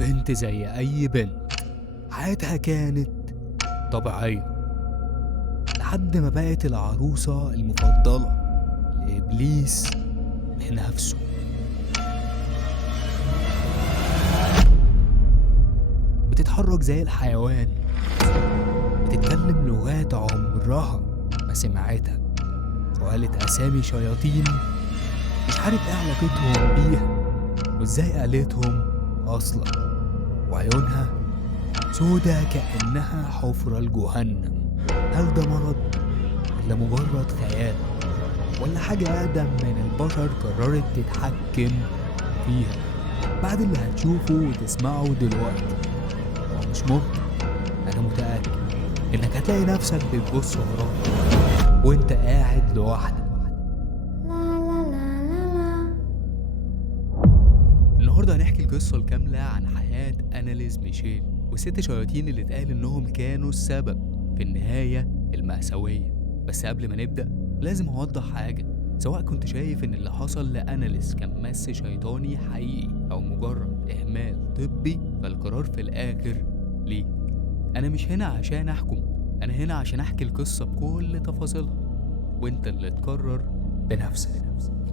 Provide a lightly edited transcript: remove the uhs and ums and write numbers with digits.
بنت زي أي بنت، حياتها كانت طبيعية لحد ما بقت العروسة المفضلة لإبليس بنفسه. بتتحرك زي الحيوان، بتتكلم لغات عمرها ما سمعتها، وقالت أسامي شياطين مش عارف إيه علاقتهم بيها وإزاي قالتهم أصلا. وعيونها سودا كأنها حفرة لجهنم. هل ده مرض ولا مجرد خيال، ولا حاجة أقدم من البشر قررت تتحكم فيها؟ بعد اللي هتشوفه وتسمعه دلوقتي هو مش ممكن، أنا متأكد إنك هتلاقي نفسك بتبص وراك وإنت قاعد لوحدك. النهارده هنحكي القصة الكاملة عن حياة أناليز ميشيل والست شياطين اللي اتقال إنهم كانوا السبب في النهاية المأساوية. بس قبل ما نبدأ لازم أوضح حاجة، سواء كنت شايف إن اللي حصل لأناليز كان مس شيطاني حقيقي أو مجرد إهمال طبي، فالقرار في الآخر ليك. أنا مش هنا عشان أحكم، أنا هنا عشان أحكي القصة بكل تفاصيلها، وإنت اللي تقرر بنفسك.